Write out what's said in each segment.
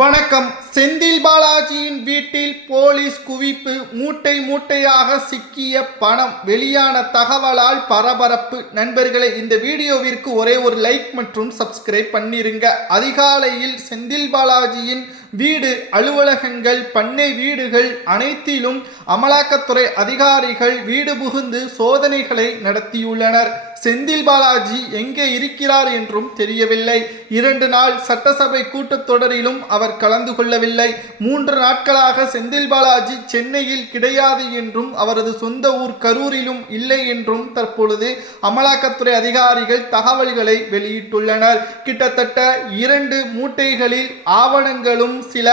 வணக்கம். செந்தில் பாலாஜியின் வீட்டில் போலீஸ் குவிப்பு. மூட்டை மூட்டையாக சிக்கிய பணம். வெளியான தகவலால் பரபரப்பு. நண்பர்களே, இந்த வீடியோவிற்கு ஒரே ஒரு லைக் மற்றும் சப்ஸ்கிரைப் பண்ணிருங்க. அதிகாலையில் செந்தில் பாலாஜியின் வீடு, அலுவலகங்கள், பண்ணை வீடுகள் அனைத்திலும் அமலாக்கத்துறை அதிகாரிகள் வீடு புகுந்து சோதனைகளை நடத்தியுள்ளனர். செந்தில் பாலாஜி எங்கே இருக்கிறார் என்றும் தெரியவில்லை. 2 நாள் சட்டசபை கூட்டத்தொடரிலும் அவர் கலந்து கொள்ளவில்லை. 3 நாட்களாக செந்தில் பாலாஜி சென்னையில் கிடையாது என்றும் அவரது சொந்த ஊர் கரூரிலும் இல்லை என்றும் தற்பொழுது அமலாக்கத்துறை அதிகாரிகள் தகவல்களை வெளியிட்டுள்ளனர். கிட்டத்தட்ட 2 மூட்டைகளில் ஆவணங்களும் சில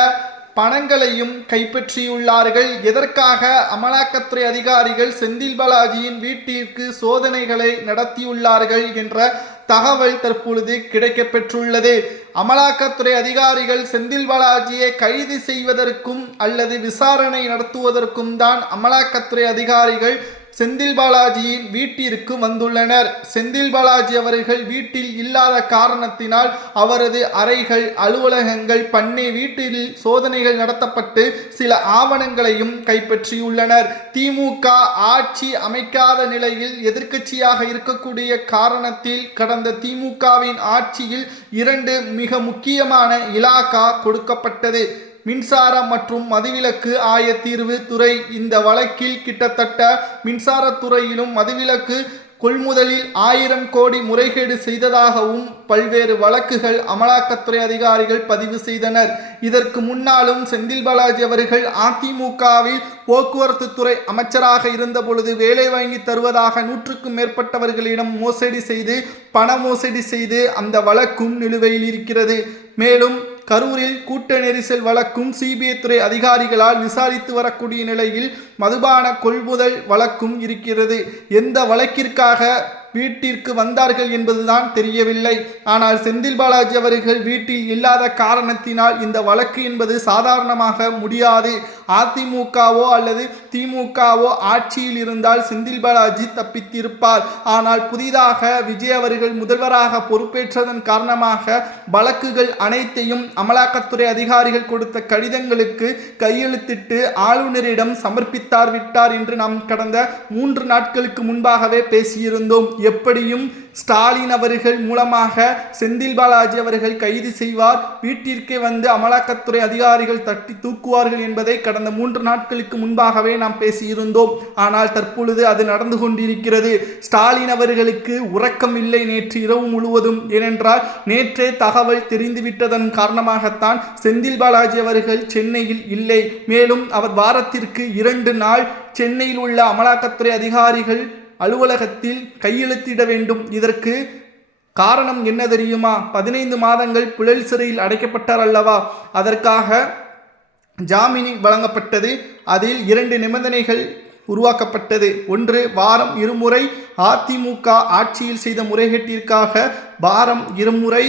பணங்களையும் கைப்பற்றியுள்ளார்கள். எதற்காக அமலாக்கத்துறை அதிகாரிகள் செந்தில் பாலாஜியின் வீட்டிற்கு சோதனைகளை நடத்தியுள்ளார்கள் என்ற தகவல் தற்பொழுது கிடைக்கப்பெற்றுள்ளது. அமலாக்கத்துறை அதிகாரிகள் செந்தில் பாலாஜியை கைது செய்வதற்கும் அல்லது விசாரணை நடத்துவதற்கும் தான் அமலாக்கத்துறை அதிகாரிகள் செந்தில் பாலாஜியின் வீட்டிற்கு வந்துள்ளனர். செந்தில் பாலாஜி அவர்கள் வீட்டில் இல்லாத காரணத்தினால் அவரது அறைகள், அலுவலகங்கள், பண்ணை வீட்டில் சோதனைகள் நடத்தப்பட்டு சில ஆவணங்களையும் கைப்பற்றியுள்ளனர். திமுக ஆட்சி அமைக்காத நிலையில் எதிர்க்கட்சியாக இருக்கக்கூடிய காரணத்தில் கடந்த திமுகவின் ஆட்சியில் 2 மிக முக்கியமான இலாகா கொடுக்கப்பட்டது. மின்சாரம் மற்றும் மதுவிலக்கு ஆயத்தீர்வு துறை. இந்த வழக்கில் கிட்டத்தட்ட மின்சாரத்துறையிலும் மதுவிலக்கு கொள்முதலில் 1000 கோடி முறைகேடு செய்ததாகவும் பல்வேறு வழக்குகள் அமலாக்கத்துறை அதிகாரிகள் பதிவு செய்தனர். இதற்கு முன்னாலும் செந்தில் பாலாஜி அவர்கள் அதிமுகவில் போக்குவரத்து துறை அமைச்சராக இருந்த பொழுது வேலை வாங்கி தருவதாக 100க்கும் மேற்பட்டவர்களிடம் மோசடி செய்து பண மோசடி செய்து அந்த வழக்கும் நிலுவையில் இருக்கிறது. மேலும் கரூரில் கூட்ட நெரிசல் வழக்கும் சிபிஐ துறை அதிகாரிகளால் விசாரித்து வரக்கூடிய நிலையில் மதுபான கொள்முதல் வழக்கும் இருக்கிறது. எந்த வழக்கிற்காக வீட்டிற்கு வந்தார்கள் என்பதுதான் தெரியவில்லை. ஆனால் செந்தில் பாலாஜி அவர்கள் வீட்டில் இல்லாத காரணத்தினால் இந்த வழக்கு என்பது சாதாரணமாக முடியாது. அதிமுகவோ அல்லது திமுகவோ ஆட்சியில் இருந்தால் செந்தில் பாலாஜி தப்பித்திருப்பார். ஆனால் புதிதாக விஜய் அவர்கள் முதல்வராக பொறுப்பேற்றதன் காரணமாக வழக்குகள் அனைத்தையும் அமலாக்கத்துறை அதிகாரிகள் கொடுத்த கடிதங்களுக்கு கையெழுத்திட்டு ஆளுநரிடம் சமர்ப்பித்தார் விட்டார் என்று நாம் கடந்த 3 நாட்களுக்கு முன்பாகவே பேசியிருந்தோம். எப்படியும் ஸ்டாலின் அவர்கள் மூலமாக செந்தில் பாலாஜி அவர்கள் கைது செய்வார், வீட்டிற்கே வந்து அமலாக்கத்துறை அதிகாரிகள் தட்டி தூக்குவார்கள் என்பதை கடந்த 3 நாட்களுக்கு முன்பாகவே நாம் பேசியிருந்தோம். ஆனால் தற்பொழுது அது நடந்து கொண்டிருக்கிறது. ஸ்டாலின் அவர்களுக்கு உறக்கம் இல்லை நேற்று இரவு முழுவதும். ஏனென்றால் நேற்றே தகவல் தெரிந்துவிட்டதன் காரணமாகத்தான் செந்தில் பாலாஜி அவர்கள் சென்னையில் இல்லை. மேலும் அவர் வாரத்திற்கு 2 நாள் சென்னையில் உள்ள அமலாக்கத்துறை அதிகாரிகள் அலுவலகத்தில் கையெழுத்திட வேண்டும். இதற்கு காரணம் என்ன தெரியுமா? 15 மாதங்கள் புழல் சிறையில் அடைக்கப்பட்டார் அல்லவா, அதற்காக ஜாமீன் வழங்கப்பட்டது. அதில் 2 நிபந்தனைகள் உருவாக்கப்பட்டது. ஒன்று, வாரம் 2 முறை அதிமுக ஆட்சியில் செய்த முறைகேட்டிற்காக வாரம் 2 முறை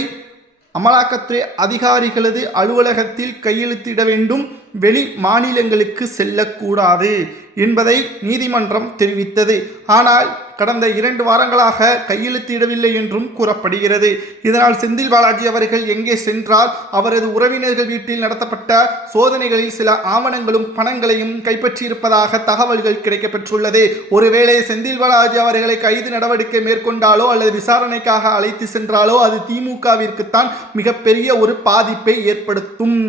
அமலாக்கத்துறை அதிகாரிகளது அலுவலகத்தில் கையெழுத்திட வேண்டும், வெளி மாநிலங்களுக்கு செல்லக்கூடாது என்பதை நீதிமன்றம் தெரிவித்தது. ஆனால் கடந்த 2 வாரங்களாக கையெழுத்திடவில்லை என்றும் கூறப்படுகிறது. இதனால் செந்தில் பாலாஜி அவர்கள் எங்கே சென்றார்? அவரது உறவினர்கள் வீட்டில் நடத்தப்பட்ட சோதனைகளில் சில ஆவணங்களும் பணங்களையும் கைப்பற்றியிருப்பதாக தகவல்கள் கிடைக்கப்பெற்றுள்ளது. ஒருவேளை செந்தில் பாலாஜி அவர்களை கைது நடவடிக்கை மேற்கொண்டாலோ அல்லது விசாரணைக்காக அழைத்து சென்றாலோ அது திமுகவிற்குத்தான் மிகப்பெரிய ஒரு பாதிப்பை ஏற்படுத்தும்.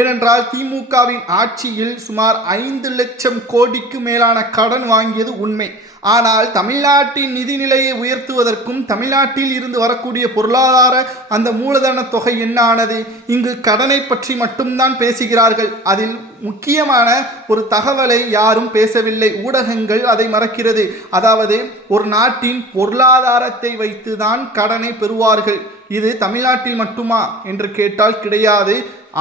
ஏனென்றால் திமுகவின் ஆட்சியில் சுமார் 5 லட்சம் கோடிக்கு மேலான கடன் வாங்கியது உண்மை. ஆனால் தமிழ்நாட்டின் நிதிநிலையை உயர்த்துவதற்கும் தமிழ்நாட்டில் இருந்து வரக்கூடிய பொருளாதார அந்த மூலதன தொகை என்ன ஆனது? இங்கு கடனை பற்றி மட்டும்தான் பேசுகிறார்கள். அதில் முக்கியமான ஒரு தகவலை யாரும் பேசவில்லை. ஊடகங்கள் அதை மறக்கிறது. அதாவது ஒரு நாட்டின் பொருளாதாரத்தை வைத்துதான் கடனை பெறுவார்கள். இது தமிழ்நாட்டில் மட்டுமா என்று கேட்டால் கிடையாது.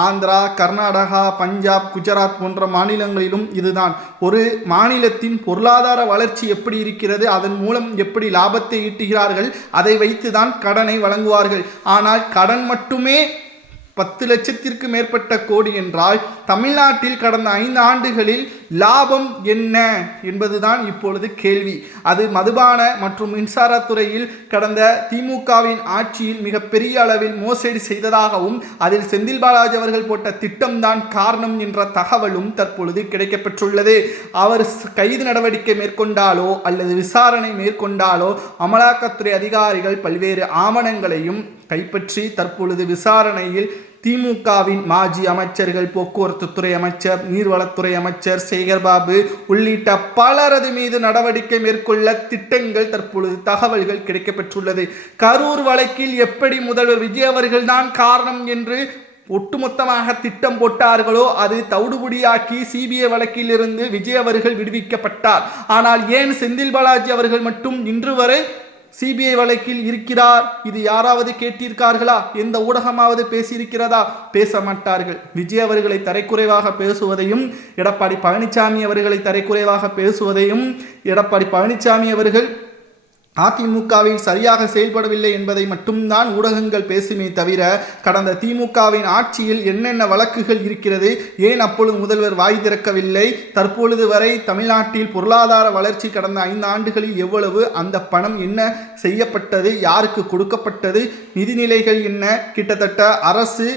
ஆந்திரா, கர்நாடகா, பஞ்சாப், குஜராத் போன்ற மாநிலங்களிலும் இதுதான். ஒரு மாநிலத்தின் பொருளாதார வளர்ச்சி எப்படி இருக்கிறது, அதன் மூலம் எப்படி லாபத்தை ஈட்டுகிறார்கள், அதை வைத்துதான் கடனை வழங்குவார்கள். ஆனால் கடன் மட்டுமே 10 லட்சத்திற்கு மேற்பட்ட கோடி என்றால் தமிழ்நாட்டில் கடந்த 5 ஆண்டுகளில் லாபம் என்ன என்பதுதான் இப்பொழுது கேள்வி. அது மதுபான மற்றும் மின்சாரத்துறையில் கடந்த திமுகவின் ஆட்சியில் மிகப்பெரிய அளவில் மோசடி செய்ததாகவும் அதில் செந்தில் பாலாஜி அவர்கள் போட்ட திட்டம்தான் காரணம் என்ற தகவலும் தற்பொழுது கிடைக்கப்பெற்றுள்ளது. அவர் கைது நடவடிக்கை மேற்கொண்டாலோ அல்லது விசாரணை மேற்கொண்டாலோ அமலாக்கத்துறை அதிகாரிகள் பல்வேறு ஆவணங்களையும் கைப்பற்றி தற்பொழுது விசாரணையில் திமுகவின் மாஜி அமைச்சர்கள், போக்குவரத்து துறை அமைச்சர், நீர்வளத்துறை அமைச்சர் சேகர்பாபு உள்ளிட்ட பலரது மீது நடவடிக்கை மேற்கொள்ள திட்டங்கள் தற்பொழுது தகவல்கள் கிடைக்கப்பெற்றுள்ளது. கரூர் வழக்கில் எப்படி முதல்வர் விஜய் அவர்கள் தான் காரணம் என்று ஒட்டுமொத்தமாக திட்டம் போட்டார்களோ அது தவிடுபடியாக்கி சிபிஐ வழக்கில் இருந்து விஜய் அவர்கள் விடுவிக்கப்பட்டார். ஆனால் ஏன் செந்தில் பாலாஜி அவர்கள் மட்டும் இன்று வரை சிபிஐ வழக்கில் இருக்கிறார்? இது யாராவது கேட்டிருக்கார்களா? எந்த ஊடகமாவது பேசியிருக்கிறதா? பேச மாட்டார்கள். விஜய் அவர்களை தரைக்குறைவாக பேசுவதையும் எடப்பாடி பழனிசாமி அவர்களை தரைக்குறைவாக பேசுவதையும் எடப்பாடி பழனிசாமி அவர்கள் அதிமுகவில் சரியாக செயல்படவில்லை என்பதை மட்டும்தான் ஊடகங்கள் பேசுமே தவிர கடந்த திமுகவின் ஆட்சியில் என்னென்ன வழக்குகள் இருக்கிறது, ஏன் அப்பொழுது முதல்வர் வாய் திறக்கவில்லை, தற்பொழுது வரை தமிழ்நாட்டில் பொருளாதார வளர்ச்சி கடந்த 5 ஆண்டுகளில் எவ்வளவு, அந்த பணம் என்ன செய்யப்பட்டது, யாருக்கு கொடுக்கப்பட்டது, நிதிநிலைகள் என்ன, கிட்டத்தட்ட அரசு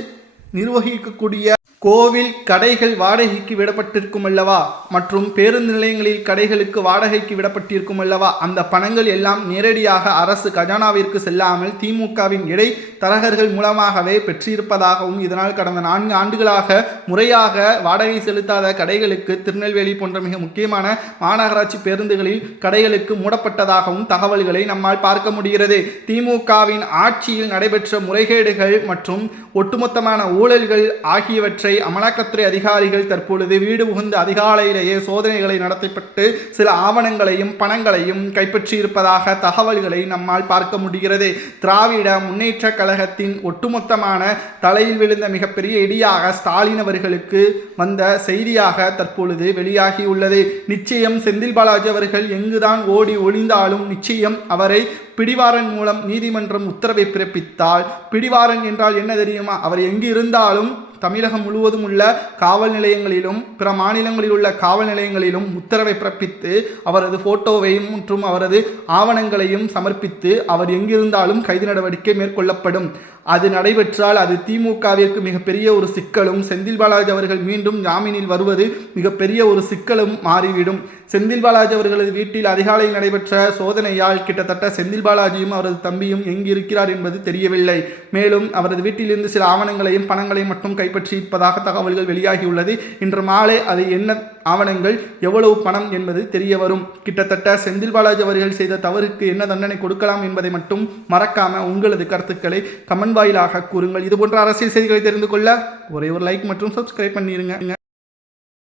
நிர்வகிக்கக்கூடிய கோவில் கடைகள் வாடகைக்கு விடப்பட்டிருக்கும் அல்லவா, மற்றும் பேருந்து நிலையங்களில் கடைகளுக்கு வாடகைக்கு விடப்பட்டிருக்கும் அல்லவா, அந்த பணங்கள் எல்லாம் நேரடியாக அரசு கஜானாவிற்கு செல்லாமல் திமுகவின் இடைத்தரகர்கள் மூலமாகவே பெற்றிருப்பதாகவும் இதனால் கடந்த 4 ஆண்டுகளாக முறையாக வாடகை செலுத்தாத கடைகளுக்கு திருநெல்வேலி போன்ற மிக முக்கியமான மாநகராட்சி பேருந்துகளில் கடைகளுக்கு மூடப்பட்டதாகவும் தகவல்களை நம்மால் பார்க்க முடிகிறது. திமுகவின் ஆட்சியில் நடைபெற்ற முறைகேடுகள் மற்றும் ஒட்டுமொத்தமான ஊழல்கள் ஆகியவற்றை அமலாக்கத்துறை அதிகாரிகள் தற்பொழுது வீடு புகுந்து அதிகாலையிலேயே சோதனைகளை நடத்தப்பட்டு சில ஆவணங்களையும் பணங்களையும் கைப்பற்றியிருப்பதாக தகவல்களை நம்மால் பார்க்க முடிகிறது. திராவிட முன்னேற்ற கழகத்தின் ஒட்டுமொத்தமான தலையில் விழுந்த மிகப்பெரிய இடியாக ஸ்டாலின் அவர்களுக்கு வந்த செய்தியாக தற்பொழுது வெளியாகியுள்ளது. நிச்சயம் செந்தில் பாலாஜி அவர்கள் எங்குதான் ஓடி ஒளிந்தாலும் நிச்சயம் அவரை பிடிவாரன் மூலம் நீதிமன்றம் உத்தரவை பிறப்பித்தால், பிடிவாரன் என்றால் என்ன தெரியுமா? அவர் எங்கு இருந்தாலும் தமிழகம் முழுவதும் உள்ள காவல் நிலையங்களிலும் பிற மாநிலங்களில் உள்ள காவல் நிலையங்களிலும் உத்தரவை பிறப்பித்து அவரது போட்டோவையும் மற்றும் அவரது ஆவணங்களையும் சமர்ப்பித்து அவர் எங்கிருந்தாலும் கைது நடவடிக்கை மேற்கொள்ளப்படும். அது நடைபெற்றால் அது திமுகவிற்கு மிகப்பெரிய ஒரு சிக்கலும், செந்தில் பாலாஜி அவர்கள் மீண்டும் ஜாமீனில் வருவது மிகப்பெரிய ஒரு சிக்கலும் மாறிவிடும். செந்தில் பாலாஜி அவர்களது வீட்டில் அதிகாலையில் நடைபெற்ற சோதனையால் கிட்டத்தட்ட செந்தில் பாலாஜியும் அவரது தம்பியும் எங்கு இருக்கிறார் என்பது தெரியவில்லை. மேலும் அவரது வீட்டிலிருந்து சில ஆவணங்களையும் பணங்களையும் மட்டும் கைப்பற்றியிருப்பதாக தகவல்கள் வெளியாகியுள்ளது. இன்று மாலை அது என்ன ஆவணங்கள், எவ்வளவு பணம் என்பது தெரிய வரும். கிட்டத்தட்ட செந்தில் பாலாஜி அவர்கள் செய்த தவறுக்கு என்ன தண்டனை கொடுக்கலாம் என்பதை மட்டும் மறக்காம உங்களது கருத்துக்களை கமெண்ட் வாயிலாக கூறுங்கள். இதுபோன்ற அரசியல் செய்திகளை தெரிந்து கொள்ள ஒரே ஒரு லைக் மற்றும் சப்ஸ்கிரைப் பண்ணிருங்க.